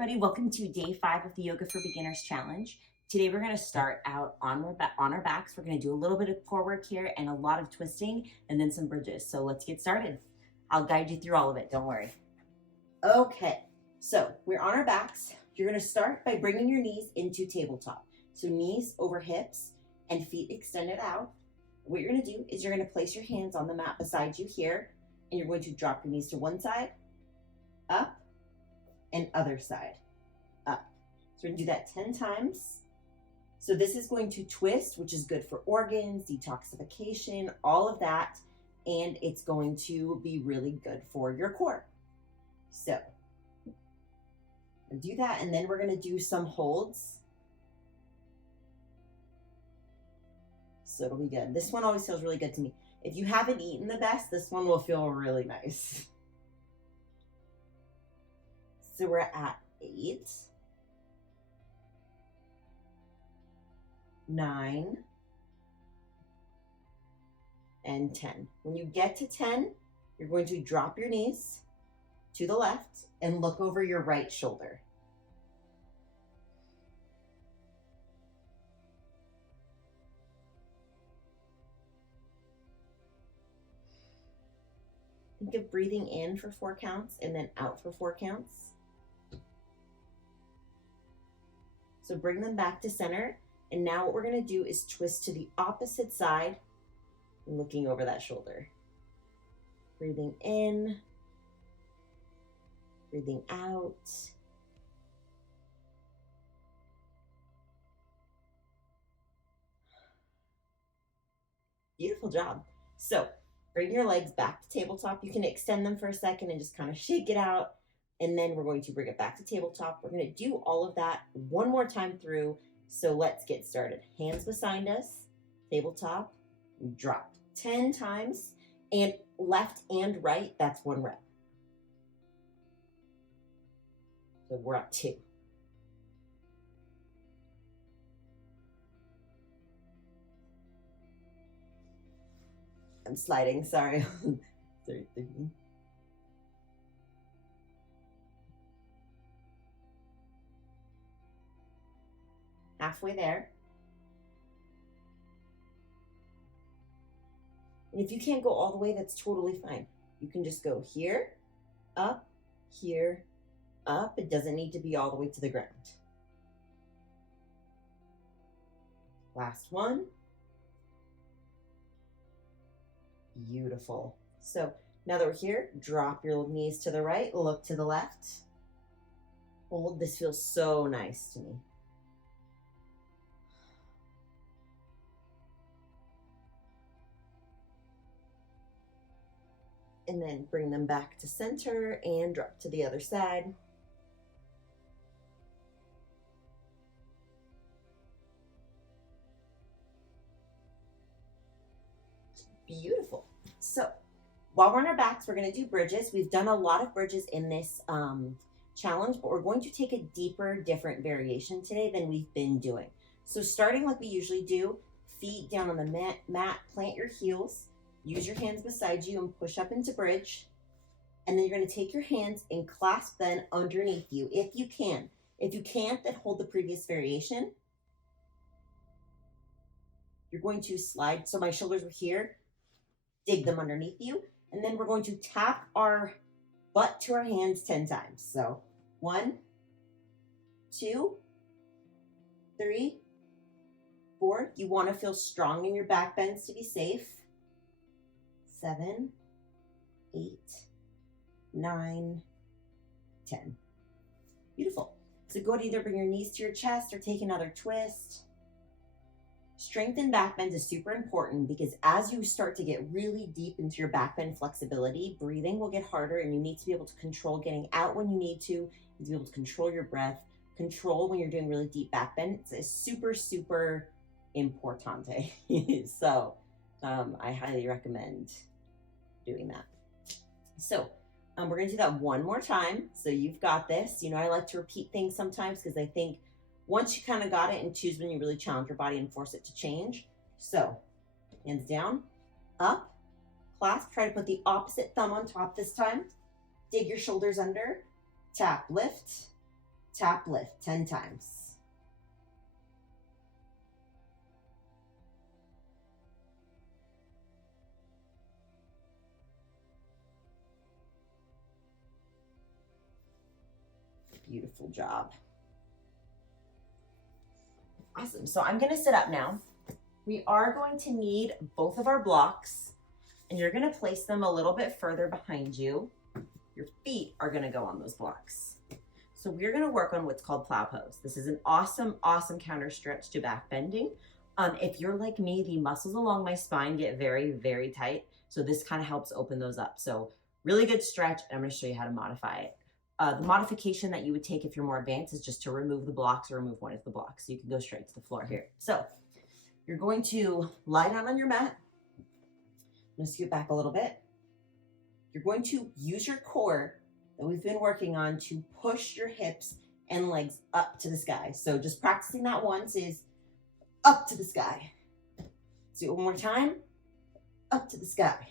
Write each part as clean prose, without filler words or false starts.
everybody, welcome to day 5 of the Yoga for Beginners Challenge. Today we're going to start out on our backs. We're going to do a little bit of core work here and a lot of twisting and then some bridges. So let's get started. I'll guide you through all of it, don't worry. Okay, so we're on our backs. You're going to start by bringing your knees into tabletop. So knees over hips and feet extended out. What you're going to do is you're going to place your hands on the mat beside you here, and you're going to drop your knees to one side, up, and other side, up. So we're gonna do that 10 times. So this is going to twist, which is good for organs, detoxification, all of that, and it's going to be really good for your core. So do that, and then we're gonna do some holds. So it'll be good. This one always feels really good to me. If you haven't eaten the best, this one will feel really nice. So we're at 8, 9, and 10. When you get to 10, you're going to drop your knees to the left and look over your right shoulder. Think of breathing in for 4 counts and then out for 4 counts. So bring them back to center. And now what we're going to do is twist to the opposite side, looking over that shoulder. Breathing in, breathing out. Beautiful job. So bring your legs back to tabletop. You can extend them for a second and just kind of shake it out. And then we're going to bring it back to tabletop. We're going to do all of that one more time through. So let's get started. Hands beside us, tabletop, drop 10 times, and left and right, that's 1 rep. So we're at 2. I'm sliding, sorry. 3. Halfway there. And if you can't go all the way, that's totally fine. You can just go here, up. It doesn't need to be all the way to the ground. Last one. Beautiful. So now that we're here, drop your knees to the right, look to the left. Hold. This feels so nice to me. And then bring them back to center and drop to the other side. Beautiful. So while we're on our backs, we're going to do bridges. We've done a lot of bridges in this challenge, but we're going to take a deeper, different variation today than we've been doing. So starting like we usually do, feet down on the mat, plant your heels. Use your hands beside you and push up into bridge. And then you're going to take your hands and clasp them underneath you if you can. If you can't, then hold the previous variation. You're going to slide. So my shoulders were here. Dig them underneath you. And then we're going to tap our butt to our hands 10 times. So 1, 2, 3, 4. You want to feel strong in your back bends to be safe. 7, 8, 9, 10. Beautiful. So go to either bring your knees to your chest or take another twist. Strengthen back bends is super important because as you start to get really deep into your back bend flexibility, breathing will get harder and you need to be able to control getting out when you need to be able to control your breath, control when you're doing really deep back bend. It's super, super importante. So I highly recommend doing that. So we're going to do that one more time. So you've got this. You know, I like to repeat things sometimes because I think once you kind of got it and choose when you really challenge your body and force it to change. So hands down, up, clasp. Try to put the opposite thumb on top this time. Dig your shoulders under. Tap, lift, tap, lift 10 times. Beautiful job. Awesome. So I'm going to sit up now. We are going to need both of our blocks, and you're going to place them a little bit further behind you. Your feet are going to go on those blocks. So we're going to work on what's called plow pose. This is an awesome, awesome counter stretch to back bending. If you're like me, the muscles along my spine get very, very tight. So this kind of helps open those up. So really good stretch. And I'm going to show you how to modify it. The modification that you would take if you're more advanced is just to remove the blocks or remove one of the blocks. So you can go straight to the floor here. So you're going to lie down on your mat. I'm going to scoot back a little bit. You're going to use your core that we've been working on to push your hips and legs up to the sky. So just practicing that once is up to the sky. Let's do it one more time. Up to the sky.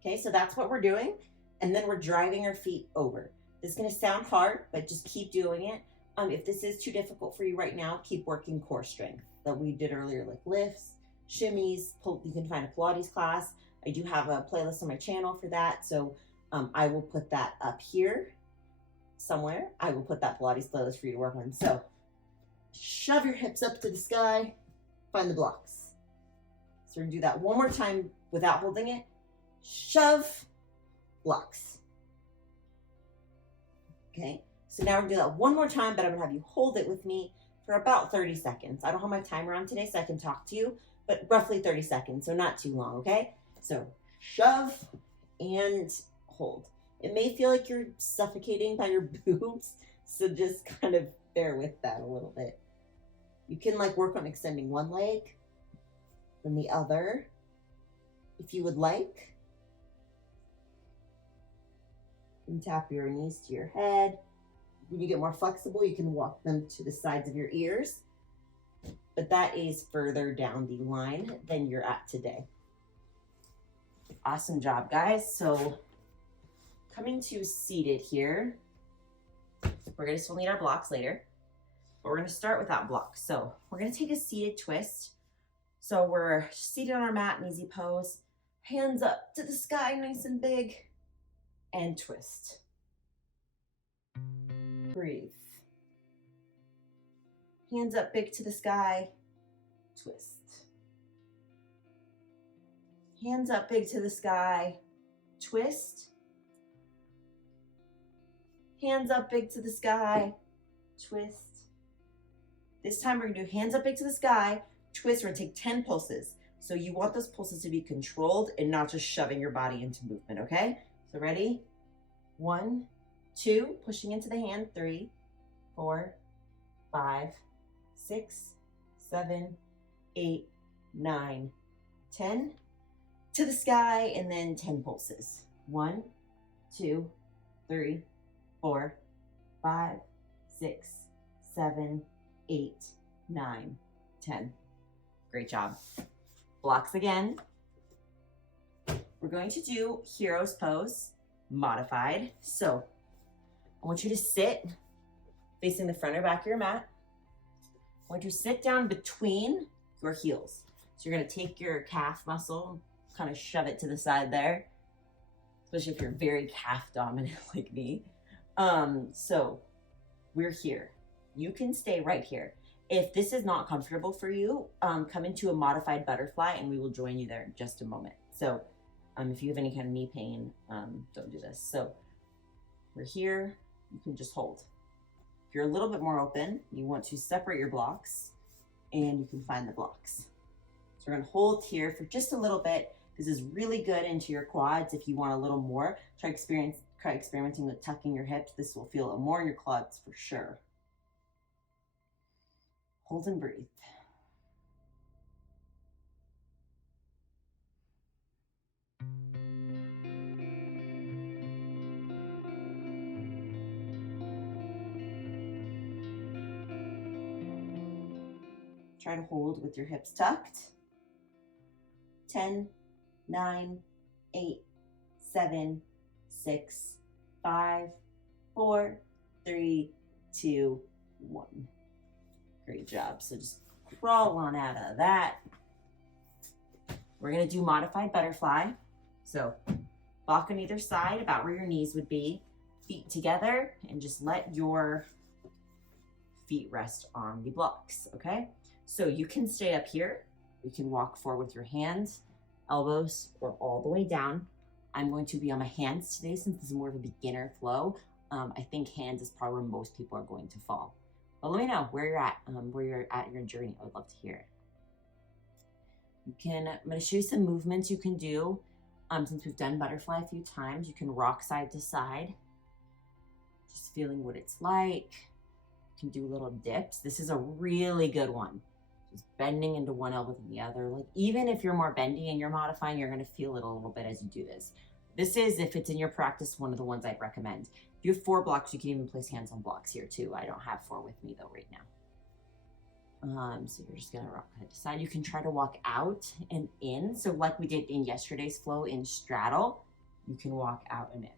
Okay, so that's what we're doing. And then we're driving our feet over. This is going to sound hard, but just keep doing it. If this is too difficult for you right now, keep working core strength that we did earlier, like lifts, shimmies. You can find a Pilates class. I do have a playlist on my channel for that. So I will put that up here somewhere. I will put that Pilates playlist for you to work on. So shove your hips up to the sky, find the blocks. So we're going to do that one more time without holding it. Shove, blocks. Okay, so now we're gonna do that one more time, but I'm gonna have you hold it with me for about 30 seconds. I don't have my timer on today, so I can talk to you, but roughly 30 seconds, so not too long, okay? So shove and hold. It may feel like you're suffocating by your boobs, so just kind of bear with that a little bit. You can like work on extending one leg, then the other, if you would like. And tap your knees to your head. When you get more flexible, you can walk them to the sides of your ears. But that is further down the line than you're at today. Awesome job, guys. So coming to seated here, we're going to still need our blocks later, but we're going to start without blocks. So we're going to take a seated twist. So we're seated on our mat in easy pose, hands up to the sky, nice and big. And twist. Breathe. Hands up big to the sky, twist. Hands up big to the sky, twist. Hands up big to the sky, twist. This time we're gonna do hands up big to the sky, twist. We're gonna take 10 pulses. So you want those pulses to be controlled and not just shoving your body into movement, okay? So ready? 1, 2, pushing into the hand. 3, 4, 5, 6, 7, 8, 9, 10. To the sky, and then 10 pulses. 1, 2, 3, 4, 5, 6, 7, 8, 9, 10. Great job. Blocks again. We're going to do hero's pose, modified. So I want you to sit facing the front or back of your mat. I want you to sit down between your heels. So you're going to take your calf muscle, kind of shove it to the side there, especially if you're very calf dominant like me. So we're here. You can stay right here. If this is not comfortable for you, come into a modified butterfly and we will join you there in just a moment. So if you have any kind of knee pain, don't do this. So we're here, you can just hold. If you're a little bit more open, you want to separate your blocks and you can find the blocks. So we're gonna hold here for just a little bit. This is really good into your quads. If you want a little more, try experimenting with tucking your hips. This will feel more in your quads for sure. Hold and breathe. Try to hold with your hips tucked. 10, 9, 8, 7, 6, 5, 4, 3, 2, 1. Great job. So just crawl on out of that. We're going to do modified butterfly. So block on either side, about where your knees would be, feet together, and just let your feet rest on the blocks, okay? So you can stay up here. You can walk forward with your hands, elbows, or all the way down. I'm going to be on my hands today since this is more of a beginner flow. I think hands is probably where most people are going to fall. But let me know where you're at in your journey. I would love to hear it. I'm going to show you some movements you can do. Since we've done butterfly a few times, you can rock side to side. Just feeling what it's like. You can do little dips. This is a really good one. Just bending into one elbow than the other. Like even if you're more bendy and you're modifying, you're going to feel it a little bit as you do this. This is, if it's in your practice, one of the ones I'd recommend. If you have 4 blocks, you can even place hands on blocks here too. I don't have 4 with me though right now. So you're just gonna rock side to side. You can try to walk out and in. So like we did in yesterday's flow in straddle, you can walk out and in.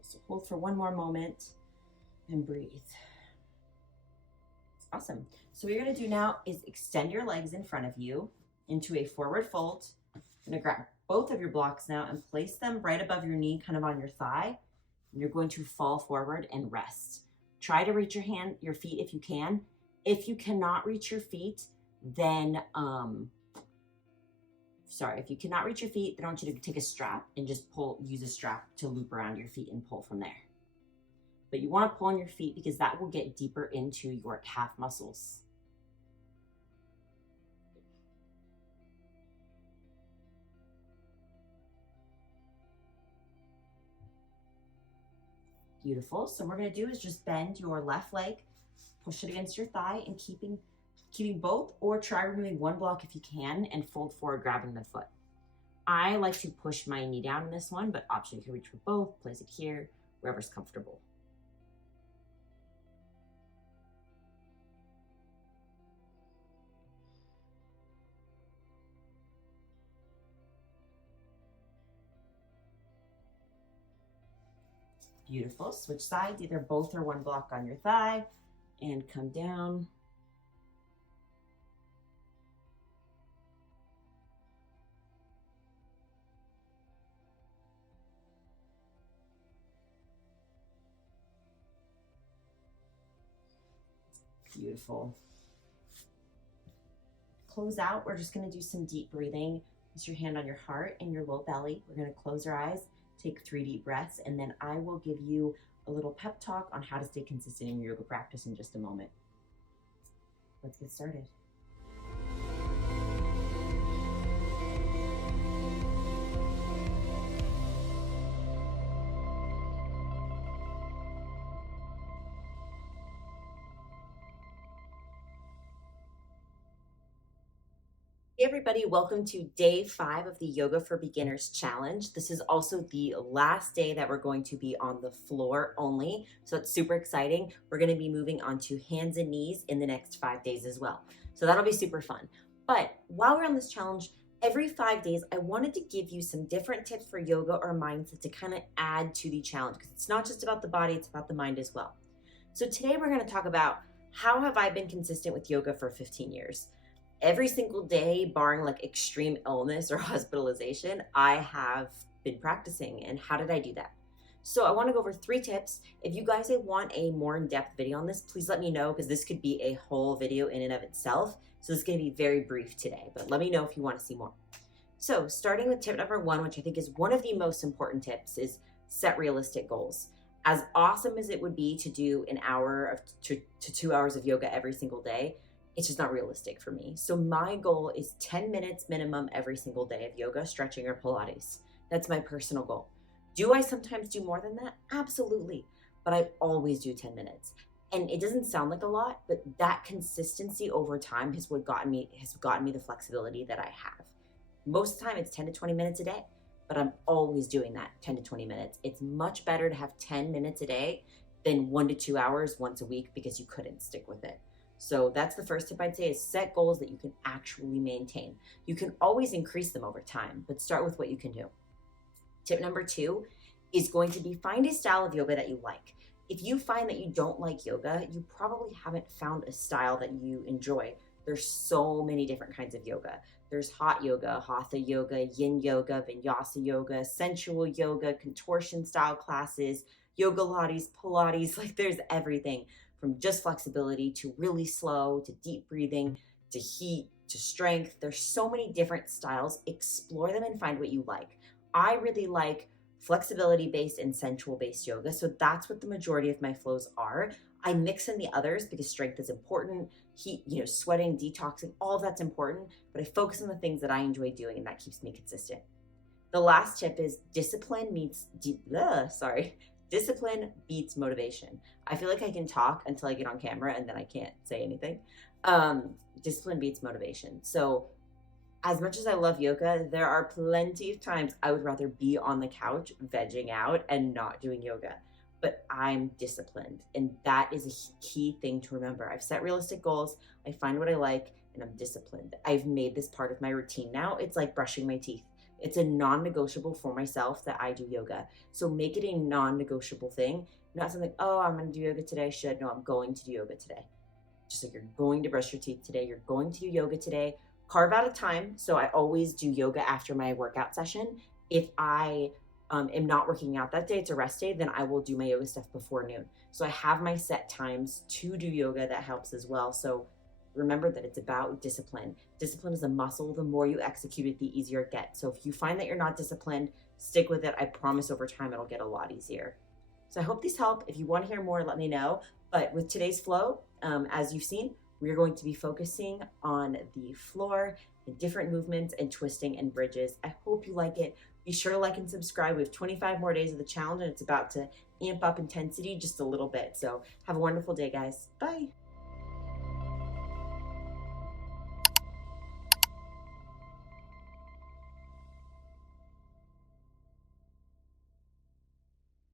So hold for one more moment and breathe. Awesome. So what you're gonna do now is extend your legs in front of you into a forward fold. You're gonna grab both of your blocks now and place them right above your knee, kind of on your thigh. You're going to fall forward and rest. Try to reach your feet if you can. If you cannot reach your feet, then, if you cannot reach your feet, then I want you to take a strap and just use a strap to loop around your feet and pull from there. But you want to pull on your feet because that will get deeper into your calf muscles. Beautiful. So what we're going to do is just bend your left leg, push it against your thigh, and keeping both, or try removing one block if you can and fold forward, grabbing the foot. I like to push my knee down in this one, but option, you can reach for both, place it here, wherever's comfortable. Beautiful. Switch sides, either both or one block on your thigh, and come down. Beautiful. Close out. We're just going to do some deep breathing. Place your hand on your heart and your low belly. We're going to close our eyes. Take 3 deep breaths, and then I will give you a little pep talk on how to stay consistent in your yoga practice in just a moment. Let's get started. Hey everybody, welcome to day 5 of the Yoga for Beginners Challenge. This is also the last day that we're going to be on the floor only, so it's super exciting. We're going to be moving on to hands and knees in the next 5 days as well. So that'll be super fun. But while we're on this challenge, every 5 days, I wanted to give you some different tips for yoga or mindset to kind of add to the challenge, because it's not just about the body, it's about the mind as well. So today we're going to talk about how have I been consistent with yoga for 15 years. Every single day, barring like extreme illness or hospitalization, I have been practicing. And how did I do that? So I want to go over 3 tips. If you guys want a more in-depth video on this, please let me know, because this could be a whole video in and of itself. So this is going to be very brief today, but let me know if you want to see more. So starting with tip number 1, which I think is one of the most important tips, is set realistic goals. As awesome as it would be to do an hour to 2 hours of yoga every single day, it's just not realistic for me. So my goal is 10 minutes minimum every single day of yoga, stretching, or Pilates. That's my personal goal. Do I sometimes do more than that? Absolutely. But I always do 10 minutes. And it doesn't sound like a lot, but that consistency over time has gotten me the flexibility that I have. Most of the time it's 10 to 20 minutes a day, but I'm always doing that 10 to 20 minutes. It's much better to have 10 minutes a day than 1 to 2 hours once a week because you couldn't stick with it. So that's the first tip I'd say, is set goals that you can actually maintain. You can always increase them over time, but start with what you can do. Tip number 2 is going to be find a style of yoga that you like. If you find that you don't like yoga, you probably haven't found a style that you enjoy. There's so many different kinds of yoga. There's hot yoga, hatha yoga, yin yoga, vinyasa yoga, sensual yoga, contortion style classes, yoga lattes, Pilates, like there's everything from just flexibility to really slow to deep breathing to heat to strength. There's so many different styles. Explore them and find what you like. I really like flexibility based and sensual based yoga. So that's what the majority of my flows are. I mix in the others because strength is important, heat, sweating, detoxing, all of that's important, but I focus on the things that I enjoy doing and that keeps me consistent. The last tip is discipline beats motivation. I feel like I can talk until I get on camera and then I can't say anything. Discipline beats motivation. So as much as I love yoga, there are plenty of times I would rather be on the couch vegging out and not doing yoga. But I'm disciplined, and that is a key thing to remember. I've set realistic goals, I find what I like, and I'm disciplined. I've made this part of my routine now. It's like brushing my teeth. It's a non-negotiable for myself that I do yoga. So make it a non-negotiable thing, not something, oh, I'm going to do yoga today. No, I'm going to do yoga today. Just like you're going to brush your teeth today, you're going to do yoga today. Carve out a time. So I always do yoga after my workout session. If I am not working out that day, it's a rest day, then I will do my yoga stuff before noon. So I have my set times to do yoga. That helps as well. So remember that it's about discipline. Discipline is a muscle. The more you execute it, the easier it gets. So if you find that you're not disciplined, stick with it. I promise over time it'll get a lot easier. So I hope these help. If you want to hear more, let me know. But with today's flow, as you've seen, we're going to be focusing on the floor and different movements and twisting and bridges. I hope you like it. Be sure to like and subscribe. We have 25 more days of the challenge and it's about to amp up intensity just a little bit. So have a wonderful day, guys. Bye.